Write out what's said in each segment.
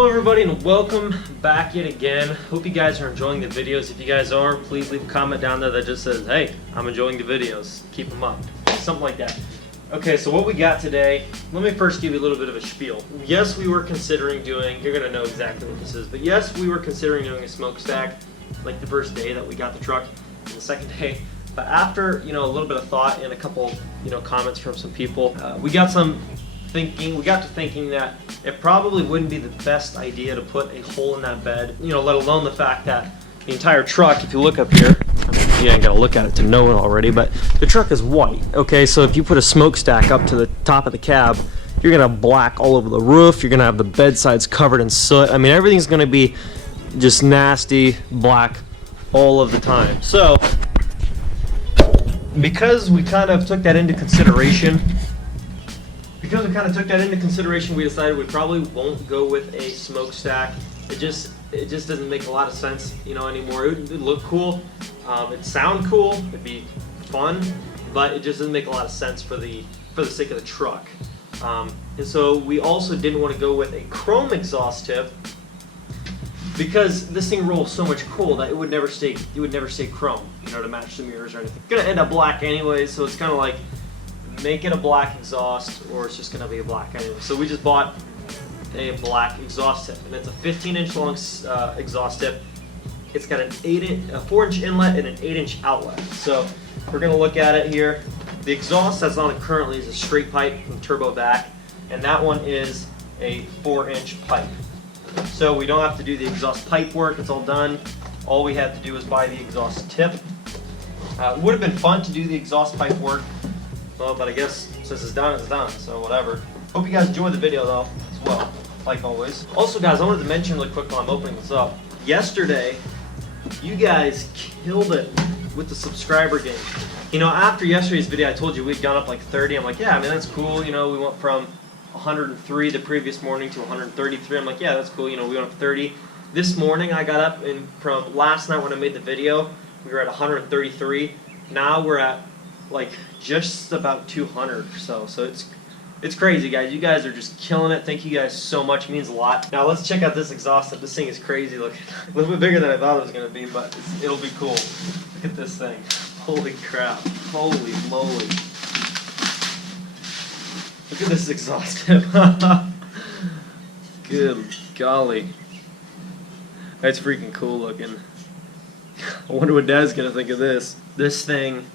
Hello everybody and welcome back yet again. Hope you guys are enjoying the videos. If you guys are, please leave a comment down there that just says, hey, I'm enjoying the videos. Keep them up. Something like that. Okay, so what we got today, let me first give you a little bit of a spiel. Yes, we were considering doing, you're going to know exactly what this is, but yes, we were considering doing a smokestack like the first day that we got the truck and the second day. But after, a little bit of thought and a couple, comments from some people, we got to thinking that it probably wouldn't be the best idea to put a hole in that bed, let alone the fact that the entire truck, if you look up here, I mean, you ain't gotta look at it to know it already, but the truck is white, okay? So if you put a smokestack up to the top of the cab, you're gonna have black all over the roof, you're gonna have the bed sides covered in soot. I mean, everything's gonna be just nasty, black all of the time. So, because we kind of took that into consideration, we decided we probably won't go with a smokestack. It just doesn't make a lot of sense, anymore. It would look cool, it'd sound cool, it'd be fun, but it just doesn't make a lot of sense for the sake of the truck. And so we also didn't want to go with a chrome exhaust tip because this thing rolls so much cool that it would never stay chrome, to match the mirrors or anything. It's gonna end up black anyway, so it's kind of like, make it a black exhaust or it's just going to be a black anyway. So we just bought a black exhaust tip, and it's a 15-inch long exhaust tip. It's got a 4-inch inlet and an 8-inch outlet. So we're going to look at it here. The exhaust that's on it currently is a straight pipe from turbo back, and that one is a 4-inch pipe. So we don't have to do the exhaust pipe work, it's all done. All we had to do was buy the exhaust tip. It would have been fun to do the exhaust pipe work, well, but I guess since it's done, so whatever. Hope you guys enjoyed the video though, as well, like always. Also guys, I wanted to mention really quick while I'm opening this up. Yesterday, you guys killed it with the subscriber game. After yesterday's video, I told you we'd gone up like 30. I'm like, yeah, I mean, that's cool. We went from 103 the previous morning to 133. I'm like, yeah, that's cool. We went up 30. This morning, I got up, and from last night when I made the video, we were at 133. Now we're at like just about 200 or so. So it's crazy, guys. You guys are just killing it. Thank you guys so much. It means a lot. Now let's check out this exhaust tip. This thing is crazy looking. A little bit bigger than I thought it was going to be, but it'll be cool. Look at this thing. Holy crap. Holy moly. Look at this exhaust tip. Good golly. That's freaking cool looking. I wonder what Dad's going to think of this. This thing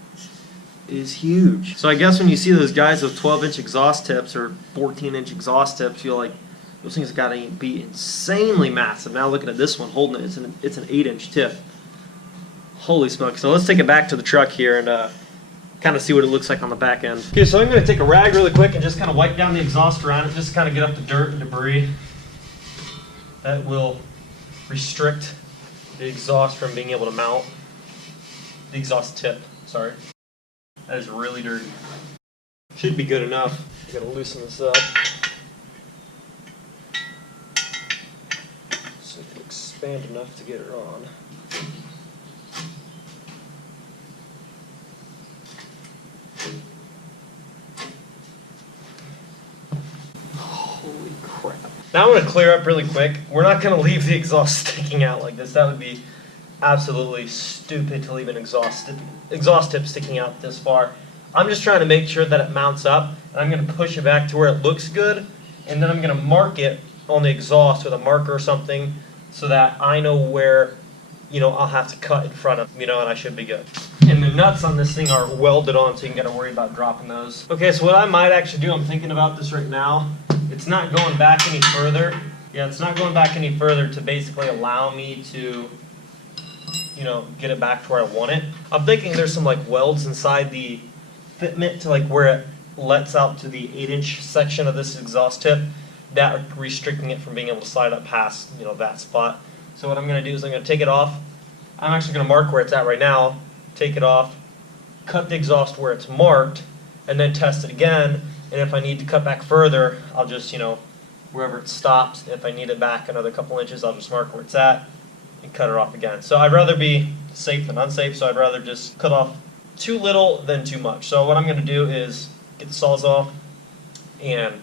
is huge. So I guess when you see those guys with 12-inch exhaust tips or 14-inch exhaust tips, you're like, those things gotta be insanely massive. Now looking at this one, holding it, it's an 8-inch tip. Holy smokes. So let's take it back to the truck here and kind of see what it looks like on the back end. Okay, so I'm going to take a rag really quick and just kind of wipe down the exhaust around it, just kind of get up the dirt and debris. That will restrict the exhaust from being able to mount. The exhaust tip, sorry. That is really dirty. Should be good enough. I'm going to loosen this up so it can expand enough to get it on. Holy crap. Now I'm going to clear up really quick. We're not going to leave the exhaust sticking out like this. That would be absolutely stupid to leave an exhaust tip sticking out this far. I'm just trying to make sure that it mounts up, and I'm going to push it back to where it looks good, and then I'm going to mark it on the exhaust with a marker or something so that I know where, I'll have to cut in front of, and I should be good. And the nuts on this thing are welded on, so you ain't got to worry about dropping those. Okay, so what I might actually do, I'm thinking about this right now, it's not going back any further. Yeah, it's not going back any further to basically allow me to get it back to where I want it. I'm thinking there's some like welds inside the fitment to like where it lets out to the 8-inch section of this exhaust tip that are restricting it from being able to slide up past that spot. So what I'm going to do is I'm going to take it off. I'm actually going to mark where it's at right now, take it off, cut the exhaust where it's marked, and then test it again. And if I need to cut back further, I'll just wherever it stops. If I need it back another couple inches, I'll just mark where it's at and cut it off again. So I'd rather be safe than unsafe, so I'd rather just cut off too little than too much. So what I'm going to do is get the saws off and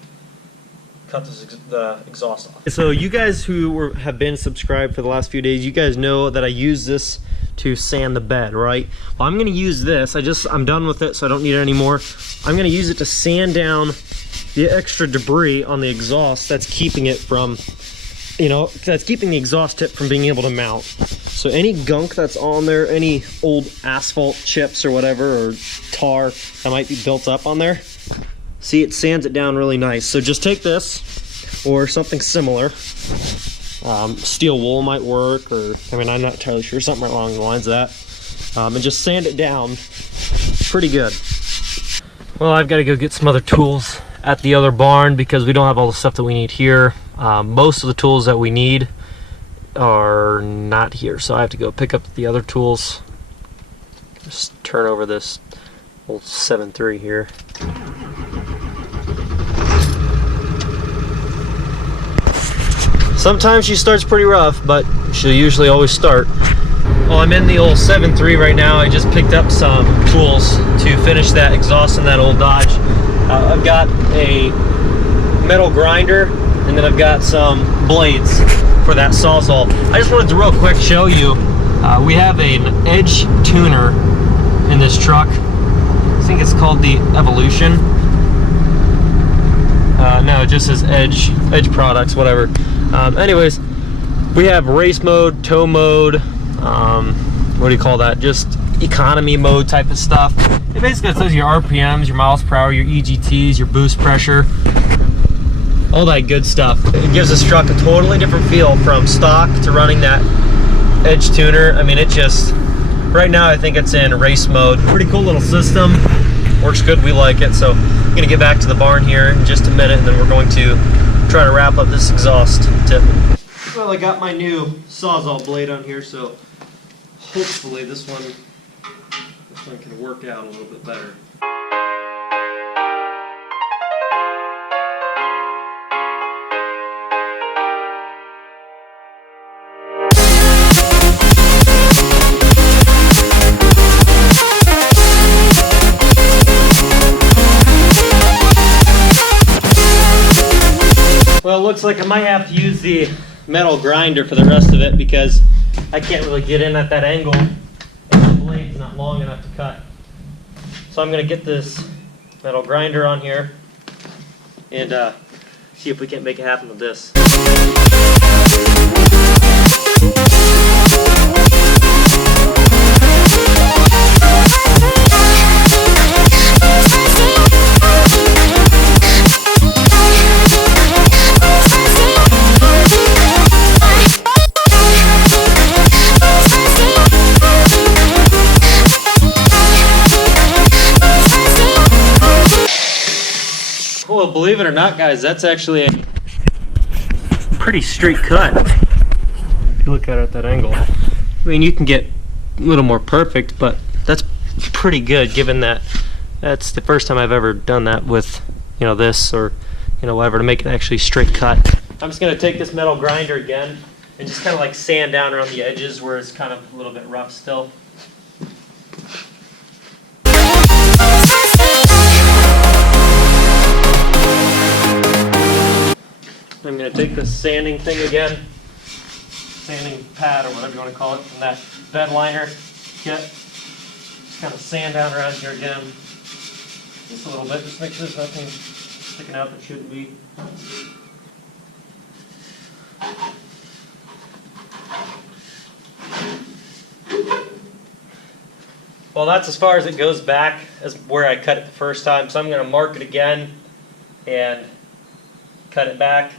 cut the exhaust off. So you guys who have been subscribed for the last few days, you guys know that I use this to sand the bed, right? Well, I'm gonna use this. I'm done with it, so I don't need it anymore. I'm gonna use it to sand down the extra debris on the exhaust that's keeping it from, that's keeping the exhaust tip from being able to mount. So any gunk that's on there, any old asphalt chips or whatever, or tar that might be built up on there, see, it sands it down really nice. So just take this or something similar. Steel wool might work, or I'm not entirely sure, something along the lines of that, and just sand it down pretty good. Well, I've got to go get some other tools at the other barn because we don't have all the stuff that we need here. Most of the tools that we need are not here, so I have to go pick up the other tools. Just turn over this old 7.3 here. Sometimes she starts pretty rough, but she'll usually always start. Well, I'm in the old 7.3 right now. I just picked up some tools to finish that exhaust in that old Dodge. I've got a metal grinder, and then I've got some blades for that Sawzall. I just wanted to real quick show you, we have an edge tuner in this truck. I think it's called the Evolution. No, it just says Edge products, whatever. Anyways, we have race mode, tow mode, what do you call that? Just economy mode type of stuff. It basically says your RPMs, your miles per hour, your EGTs, your boost pressure, all that good stuff. It gives this truck a totally different feel from stock to running that edge tuner. I mean, it just, right now I think it's in race mode. Pretty cool little system. Works good, we like it. So I'm gonna get back to the barn here in just a minute, and then we're going to try to wrap up this exhaust tip. Well, I got my new Sawzall blade on here, so hopefully this one can work out a little bit better. Well, it looks like I might have to use the metal grinder for the rest of it because I can't really get in at that angle and the blade's not long enough to cut. So I'm going to get this metal grinder on here and see if we can't make it happen with this. Well, believe it or not, guys, that's actually a pretty straight cut. If you look at it at that angle. I mean, you can get a little more perfect, but that's pretty good given that that's the first time I've ever done that with, this or, whatever, to make it actually straight cut. I'm just going to take this metal grinder again and just kind of like sand down around the edges where it's kind of a little bit rough still. I'm going to take this sanding thing again, sanding pad or whatever you want to call it, from that bed liner kit. Just kind of sand down around here again, just a little bit, just make sure there's nothing sticking out that shouldn't be. Well, that's as far as it goes back as where I cut it the first time, so I'm going to mark it again and cut it back.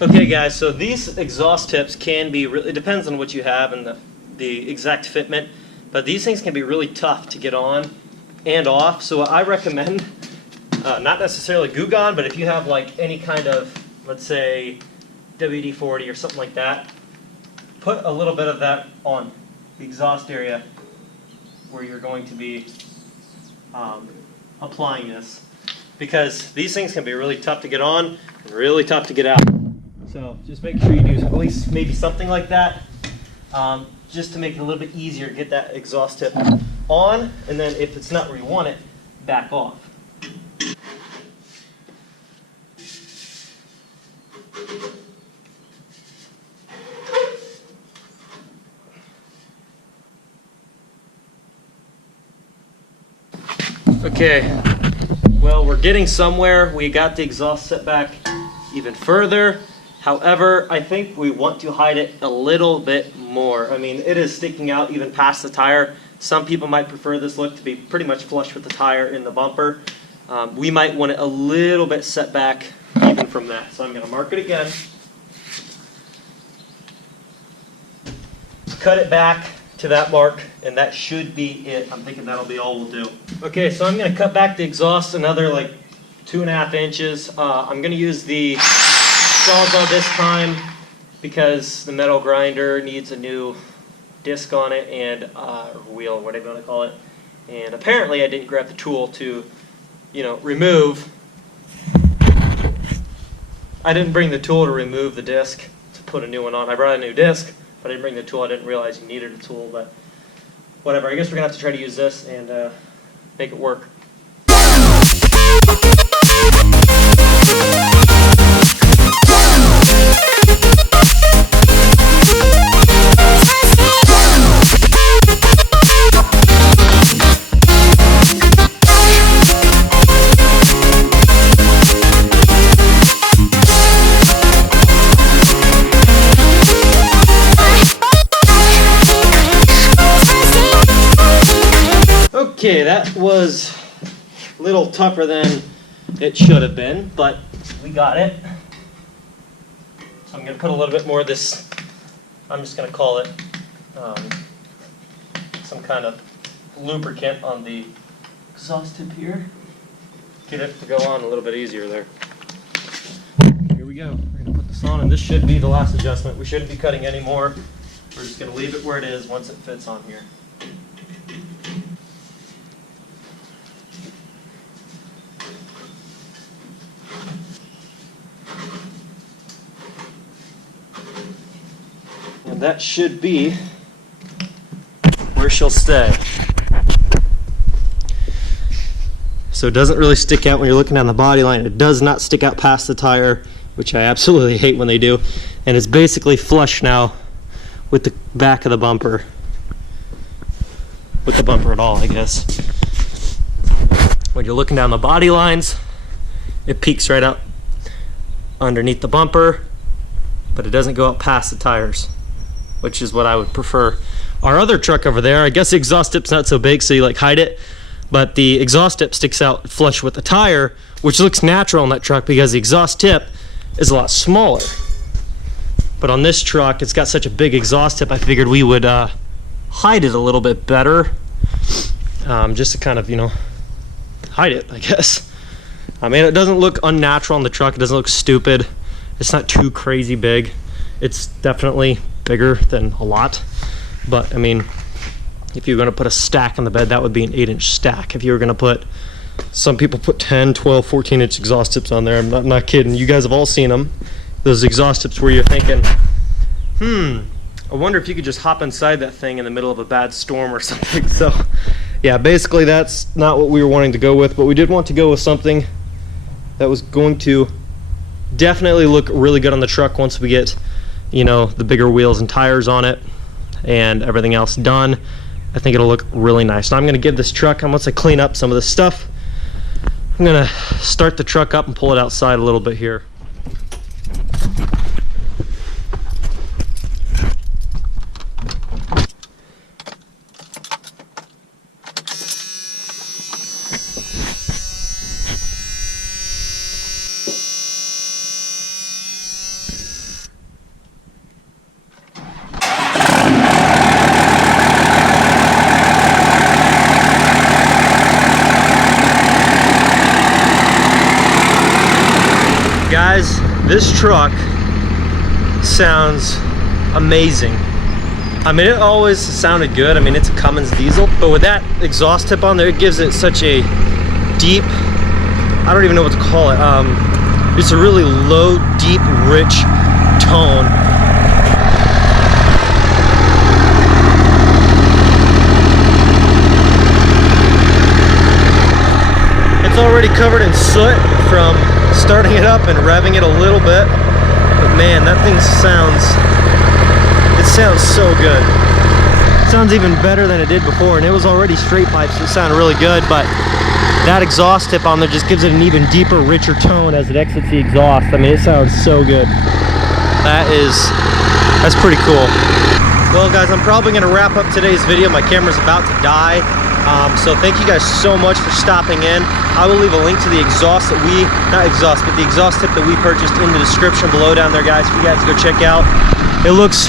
Okay guys, so these exhaust tips can be really, it depends on what you have and the exact fitment, but these things can be really tough to get on and off. So I recommend, not necessarily Goo Gone, but if you have like any kind of, let's say, WD-40 or something like that, put a little bit of that on the exhaust area where you're going to be applying this, because these things can be really tough to get on and really tough to get out. So just make sure you do at least maybe something like that, just to make it a little bit easier to get that exhaust tip on, and then if it's not where you want it, back off. Okay, well, we're getting somewhere. We got the exhaust set back even further. However, I think we want to hide it a little bit more. I mean, it is sticking out even past the tire. Some people might prefer this look to be pretty much flush with the tire in the bumper. We might want it a little bit set back even from that. So I'm going to mark it again. Cut it back to that mark, and that should be it. I'm thinking that'll be all we'll do. Okay, so I'm going to cut back the exhaust another like 2.5 inches. I'm going to use the Sawzall this time because the metal grinder needs a new disc on it and wheel, whatever you want to call it. And apparently I didn't grab the tool to, remove. I didn't bring the tool to remove the disc to put a new one on. I brought a new disc, but I didn't bring the tool. I didn't realize you needed a tool, but whatever. I guess we're going to have to try to use this and make it work. Okay, that was a little tougher than it should have been, but we got it. So I'm going to put a little bit more of this, I'm just going to call it some kind of lubricant on the exhaust tip here. Get it to go on a little bit easier there. Here we go. We're going to put this on, and this should be the last adjustment. We shouldn't be cutting any more. We're just going to leave it where it is once it fits on here. And that should be where she'll stay. So it doesn't really stick out when you're looking down the body line. It does not stick out past the tire, which I absolutely hate when they do. And it's basically flush now with the back of the bumper. With the bumper at all, I guess. When you're looking down the body lines, it peeks right out underneath the bumper, but it doesn't go out past the tires, which is what I would prefer. Our other truck over there, I guess the exhaust tip's not so big, so you hide it, but the exhaust tip sticks out flush with the tire, which looks natural on that truck because the exhaust tip is a lot smaller. But on this truck, it's got such a big exhaust tip, I figured we would hide it a little bit better, just to kind of, hide it, I guess. I mean, it doesn't look unnatural on the truck. It doesn't look stupid. It's not too crazy big. It's definitely bigger than a lot, but I mean, if you're going to put a stack on the bed, that would be an 8-inch stack. If you were going to put, some people put 10, 12, 14-inch exhaust tips on there. I'm not kidding. You guys have all seen them. Those exhaust tips where you're thinking, I wonder if you could just hop inside that thing in the middle of a bad storm or something. So yeah, basically that's not what we were wanting to go with, but we did want to go with something that was going to definitely look really good on the truck once we get the bigger wheels and tires on it and everything else done. I think it'll look really nice. Now I'm going to give this truck, once I clean up some of this stuff, I'm going to start the truck up and pull it outside a little bit here. Guys, this truck sounds amazing. I mean, it always sounded good. I mean, it's a Cummins diesel, but with that exhaust tip on there, it gives it such a deep, I don't even know what to call it. It's a really low, deep, rich tone. It's already covered in soot from starting it up and revving it a little bit, but man, that thing sounds so good. It sounds even better than it did before, and it was already straight pipes, so it sounded really good, but that exhaust tip on there just gives it an even deeper, richer tone as it exits the exhaust. I mean, it sounds so good. That's pretty cool. Well guys, I'm probably gonna wrap up today's video. My camera's about to die. So thank you guys so much for stopping in. I will leave a link to the exhaust that the exhaust tip that we purchased in the description below down there, guys, for you guys to go check out. It looks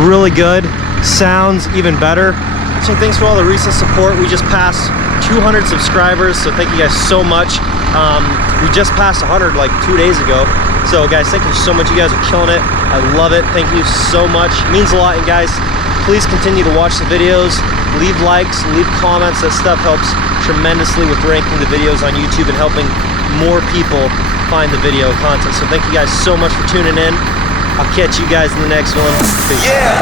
really good, sounds even better. So thanks for all the recent support. We just passed 200 subscribers, so thank you guys so much. We just passed 100 like 2 days ago. So guys, thank you so much. You guys are killing it. I love it. Thank you so much. It means a lot. And guys, please continue to watch the videos. Leave likes, leave comments. That stuff helps tremendously with ranking the videos on YouTube and helping more people find the video content. So thank you guys so much for tuning in. I'll catch you guys in the next one. Peace. Yeah.